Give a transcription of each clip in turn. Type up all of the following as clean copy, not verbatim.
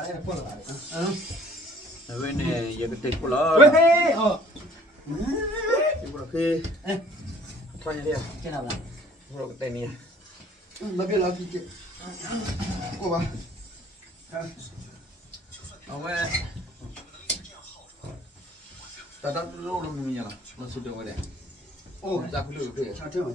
말해 꼴로 가래. 왜 네, 얘가 됐구나. 왜? 이거 그 thôi đi à cái nào là rồi cái tay nè nó biết là cái cô bà ông ấy ta đã lâu rồi mình nhỉ nó sụt được rồi đấy ô ra cái lưỡi kìa sao chưa mà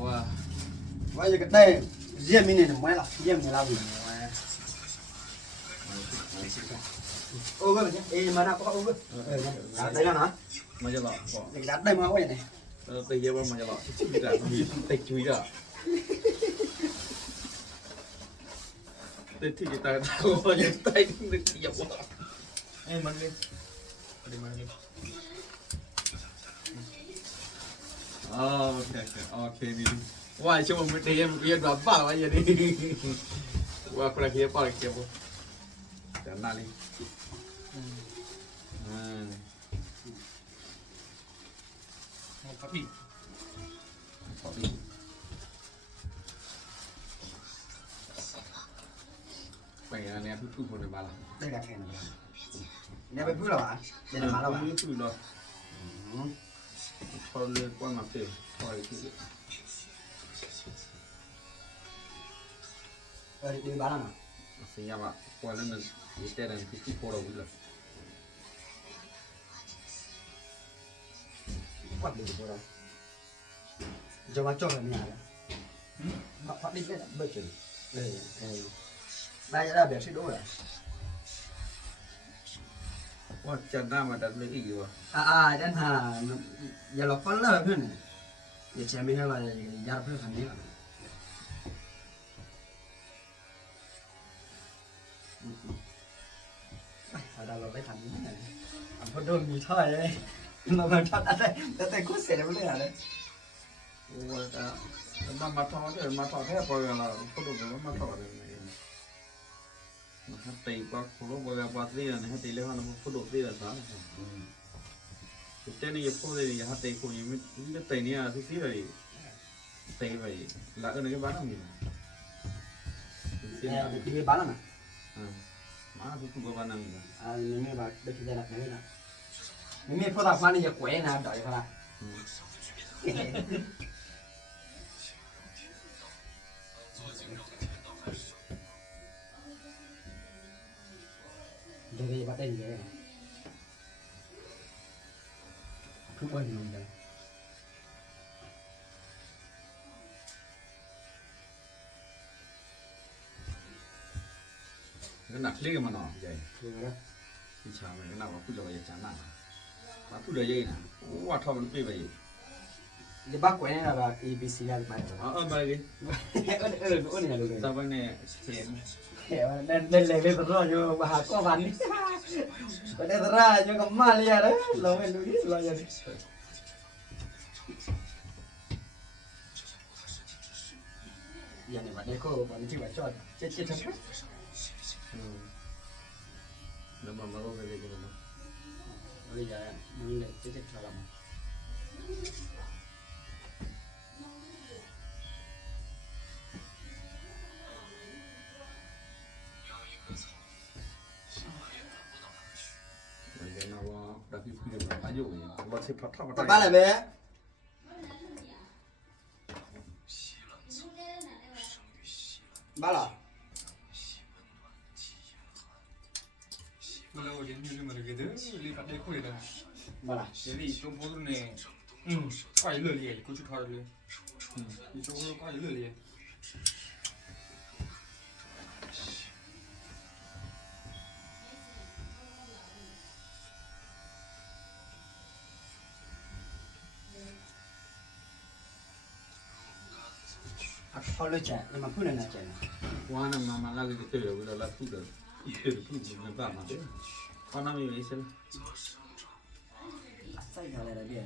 wow bây giờ cái đây riêng mình này là mấy là riêng mình làm gì ô cái này ê mà nào có ô cái đây là hả mà giờ lọ đặt đây mà cái này tay giờ mà giờ lọ chỉ là tay chui ra tay thì tay không bao giờ tay được dập vào em mang đi đi mang đi ok đi wah cuma mesti yang dia berapa aja nih wah kurang kia apa lagi apa jangan nih tapi pengen aneh tuh pun di malam đây là cái này nè bên phía nào bạn đây là mà đâu bạn itu loh kalau lihat kuat mati kalau itu đi bán nào masih pak kuat dan itu dan itu poro gula quạt đi rồi đâu giờ mà cho vào nhà đấy họ đi cái bây giờ đây là việc sẽ đổ rồi wah jangan mà đặt lấy cái gì vậy đến hà giờ là phân lớp nữa này giờ chị mình hay là giờ phải thành đi ở đâu là phải thành này anh có đơn gì thôi đấy mà mình cho đã đây cút xẻ được đấy wah ta mà thọ thế coi là có được cái mà thọ này mà hát tì qua khổ bơi qua tí là hát tì lấy hoa nó có được tí là sao cái này giờ phô đây hát tì của những cái tì này là tí rồi tì vậy là cái bán làm gì đi bán à má tôi không có bán làm gì những người bà được cái này là những người phô tạp bán giờ quẻ nào đợi phải là đây bắt đây vậy cứ quên mình rồi cái nạp lấy mà nó vậy rồi đó thì chào mày cái nào mà cứ rồi chán nào mà cứ rồi dây nè quá thò nó vậy giờ bác quẻ này là ABC là bài bài gì ơn này là được rồi sao bên này xem nên lên về rồi nhưng mà có văn đi bên đây ra nhưng có Malia đấy lâu mình đuổi lo giờ đi giờ này bạn đây cô bạn chỉ phải cho chết thật nó mà nó về cái nó bây giờ mình để chết cho làm đã khi được phá dụ bác sĩ phát thao ba lại bé ba là mà lâu đến như mà cái thứ đi bắt đây khôi là ba là cái gì trong phố này quay lừa liền cô chú thôi liền thì trong phố quay lừa liền thôi lấy trẻ nhưng mà phút này là trẻ quá năm mà là cái từ rồi là phút rồi từ người ta mà đấy con năm như vậy xem sai cái này là gì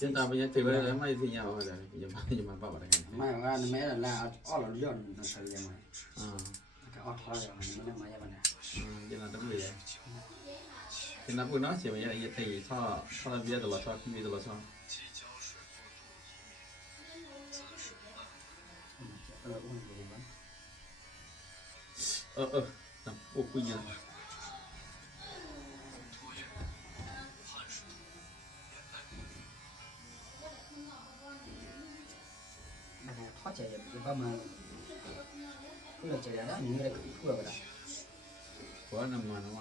hiện tại bây giờ thì bây giờ mấy thì nhau rồi giờ mà bảo đây mai mà mẹ là ở là giòn nó sai vậy mà à cái ở thôi rồi mình mới nói vậy mà giờ là tấm gì vậy thì nó vừa nói chỉ bây giờ thì cho là bây giờ là cho không bây giờ là cho 那我不一样。 thoát chạy được ba mà cứ là chạy đó những cái cứ là vậy quá nằm mà nó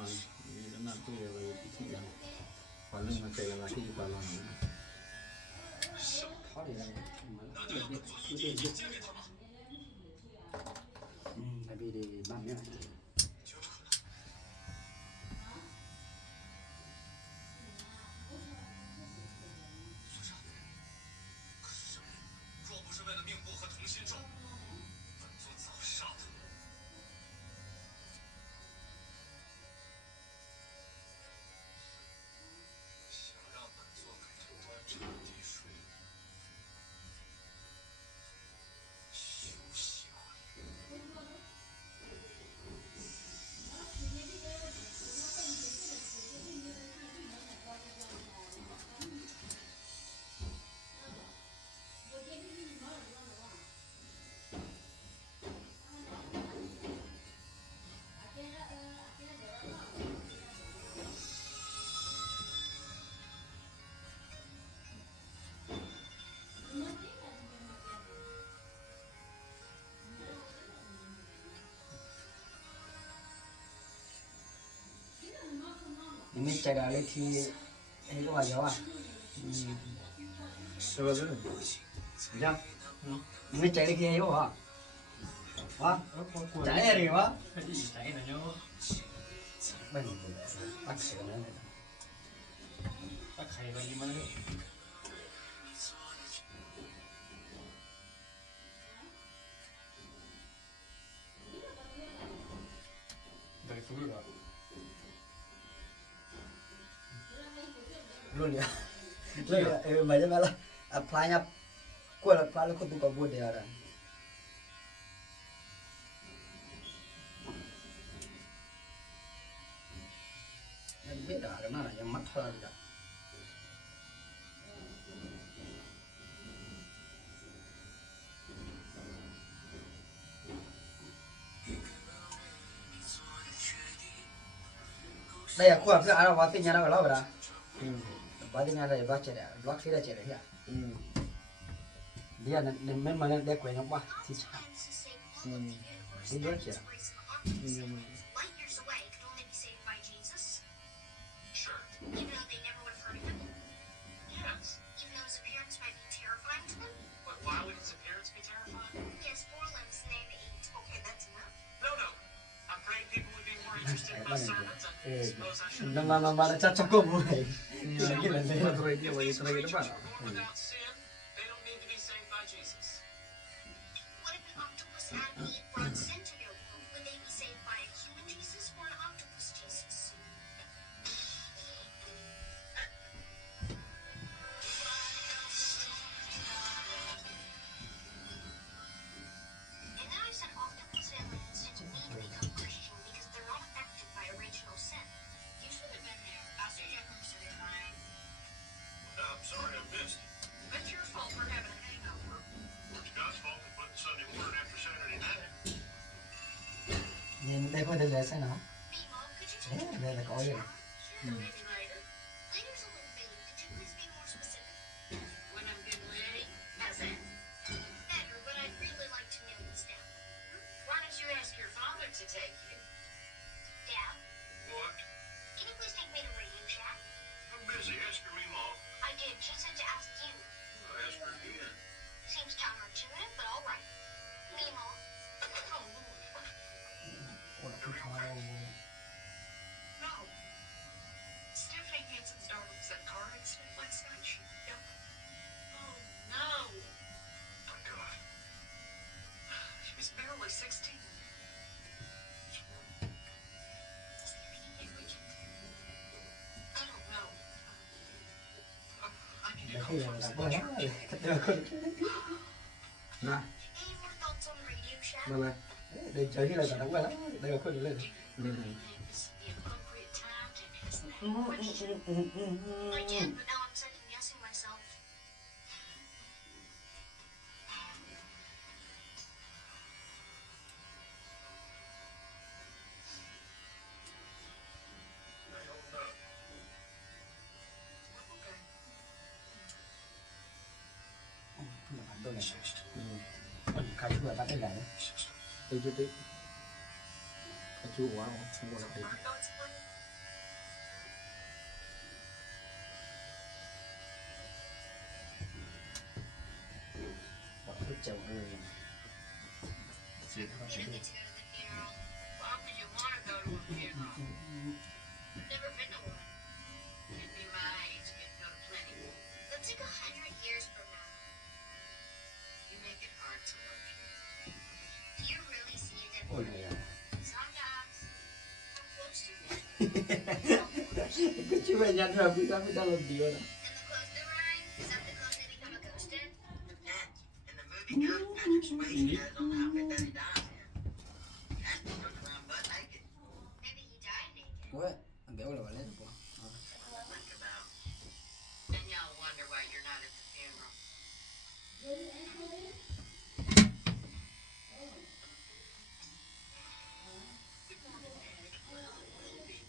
làm tôi về cái chuyện còn lưng mà chạy là cái gì vào lòng thoát thì là tại vì để làm như này mình chạy ra lên thì hay có bao giờ à rồi rồi sao mình chạy đi khi hay có hả chạy ra đi quá chạy là nhớ mình bắt sữa nữa bắt khay là gì mà nữa đời phụ rồi luôn ya macam mana apply-nya kuat apply lu kudu kau buat dia ada yang beda karena yang matah ada đây aku apa ada waktu nyara kalau berapa Badannya ada baca dia, blog sudah cari ya. Dia memang dia kue nyapa sih. Dia cari. Nama mana cocok kok mulai. Lagi nanti. Lagi depan. Nhìn đây có được để xem nào. Đây là có gì nào. Nah, mana? Đây chơi là đóng qua lắm. Đây là khơi lên. Lên này. I did, but now I'm second guessing myself. ตัวไหนใครช่วยปัดได้ไหน Itu Kaju wow, semua lah itu. Waktu jauh ni. You didn't get to go to the funeral. Why would you want to go to a funeral? Never been to one. You'd be my age, you'd go to plenty. Let's take 100 years from now. You make it hard to love you. Do you really see it every Oh day? ya. Sometimes. I'm close to you. Aku cuma nyadar aku tapi dalam dia lah. And the clothes they're wearing, is that the clothes they become a ghost in? That, in the movie Dirt, Patrick Swayze has on the outfit that he dies in. That runs around butt naked. Maybe he died naked. What? Dia boleh balik tu. Think about. And y'all wonder why you're not at the funeral.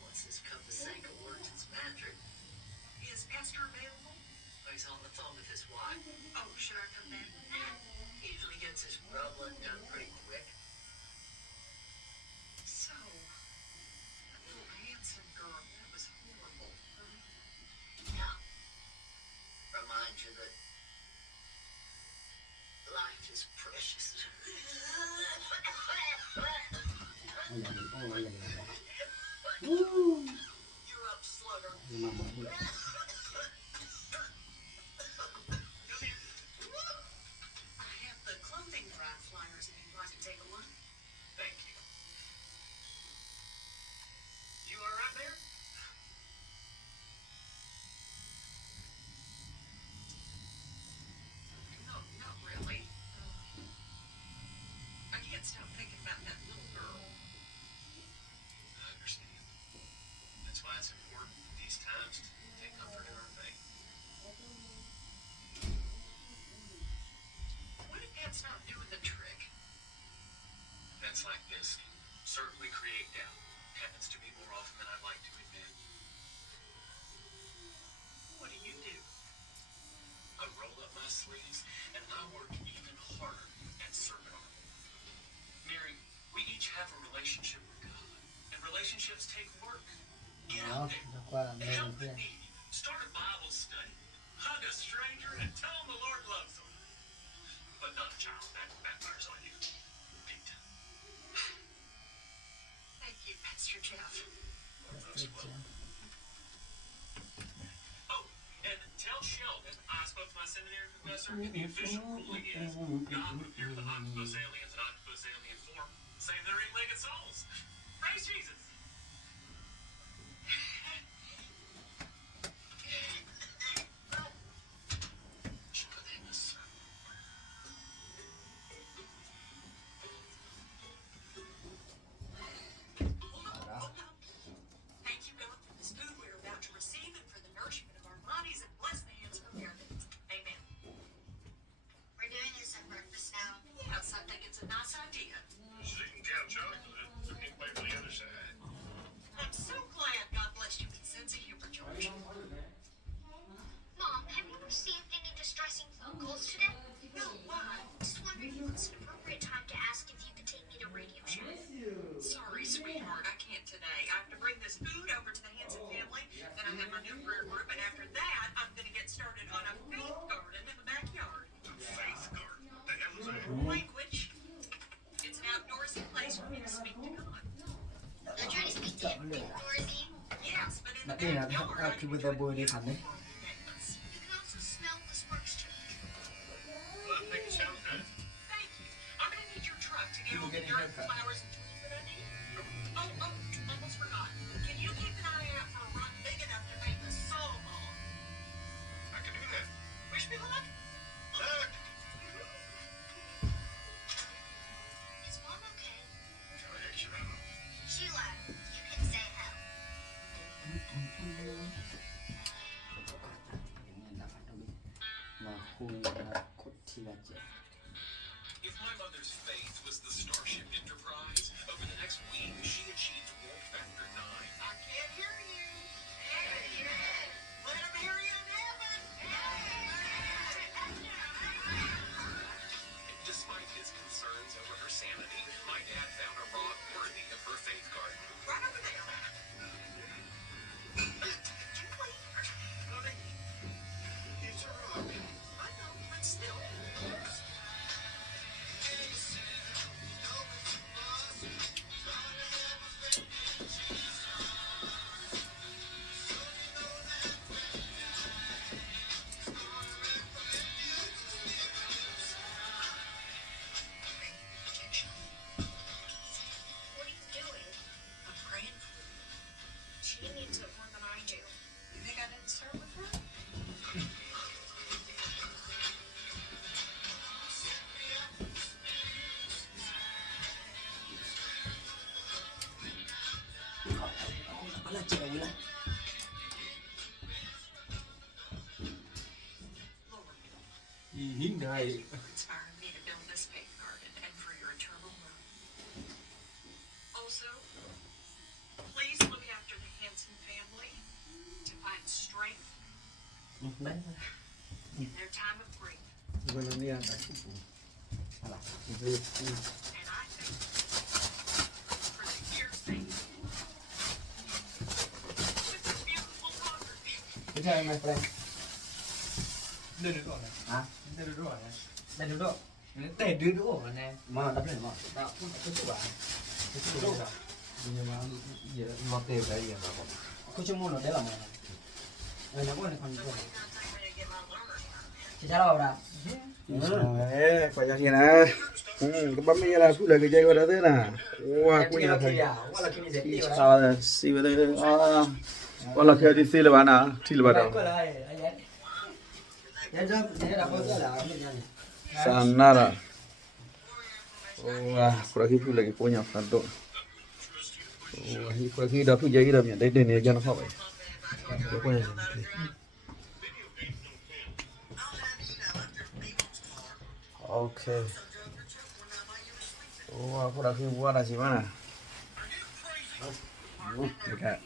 What's this cup of Sanka works? It's Patrick. Is Pastor available? He's on the phone with his wife. Oh, should I come back? He usually gets his rumbling done pretty quick. So, that little handsome girl, that was horrible. Yeah. Reminds you that life is precious. Oh ya, oh ya. You're up, slugger. Mama. Come here. I have the clothing drive flyers if you'd like to take a look. Thank you. You all right there? No, not really. I can't stop thinking about that little girl. I understand. That's why it's important in these times to take comfort in our faith. What if Pat's not doing the trick? Events like this can certainly create doubt. Happens to me more often than I'd like to admit. What do you do? I roll up my sleeves and I work even harder at serving our Lord. Mary, we each have a relationship with God, and relationships take work. Get Ah, out there, dah kuat help the dia. needy, start a Bible study, hug a stranger, and tell them the Lord loves them. But not a child. That backfires on you. Big time. Thank you, Pastor Jeff. Oh, and tell Sheldon I spoke to my seminary professor, and the official ruling is God would appear to the octopus aliens in octopus alien form, save their eight-legged souls. Praise Jesus. Thank you, God, for this food we're about to receive and for the nourishment of our bodies, and bless the hands of America. Amen. We're doing this at breakfast now. Yes, I think it's a nice idea. She can count chocolate. I can't wait for the other side. I'm so glad God blessed you with a sense of humor, George. Mom, have you received any distressing phone calls today? No, why? Just wondering if it's an appropriate time to ask if you could take me to Radio Shack. Sorry, sweetheart, I can't today. I have to bring this food over to the Hanson family, then I have my new prayer group, and after that, I'm going to get started on a faith garden in the backyard. Faith garden. The hell is that? Language. It's an outdoorsy place for me to speak to God. They're trying to speak to him outdoorsy? Yes, but in the Tapi nak backyard, aku kita boleh di sana. you can also smell this works too. Well, I think it sounds good. Thank you. I'm gonna need your truck to get You all the get a dirt, haircut. flowers, and tools that I need. Oh, almost forgot. Can you keep an eye out for a run big enough to make the song on? I can do that. Wish me luck. Look. Is Mom okay? How the heck should I know? Sheila, you can say hello. If my mother's faith was the Starship Enterprise, over the next week she achieved warp factor 9. I can't hear you. Amen. Let him hear you in heaven. Despite his concerns over her sanity, my dad found a rock worthy of her faith garden. Right over there. Julie. Honey, it's a rock. I know, but still. What are you doing? I'm praying for you. She needs it more than I do. You think I didn't start with her? Hindai. Inspired me to build this faith garden and for your eternal love. Also, please look after the Hanson family to find strength in their time of grief. Bueno, mira, And I think for the year's sake, with this beautiful poverty, Good day, my friend. Lên được rồi này. Hả? Lên được rồi này. Đây đúng rồi. Tè đưa đũa vào nè. Mà đắp lên mà. Đó, không phải cái chỗ bạn. Cái chỗ Đũa. bạn. nhưng mà giờ lo tiêu cái gì mà không. Cô chưa mua nó đấy là mày. Người nó có này còn so maybe not time to get my learner started. chị trả đâu ra? Quay ra kia nè. Cái bấm này là phụ là cái dây qua đó thế nè. Wow, quên là thầy. Qua là khi dễ tiêu đấy. Sao rồi? Si về đây. Qua là kia thì si là bạn à? Thì là bạn đâu? Qua là ai ấy. Dạ chứ, thế là có cái là mình nhận. Sanara. Wah, kurang itu lagi punya satu. Wah, ini kurang itu tu jadi dah punya. Dari ni jangan apa. Pokoknya. Okay. Wah, kurang itu buat nasi mana? Dekat.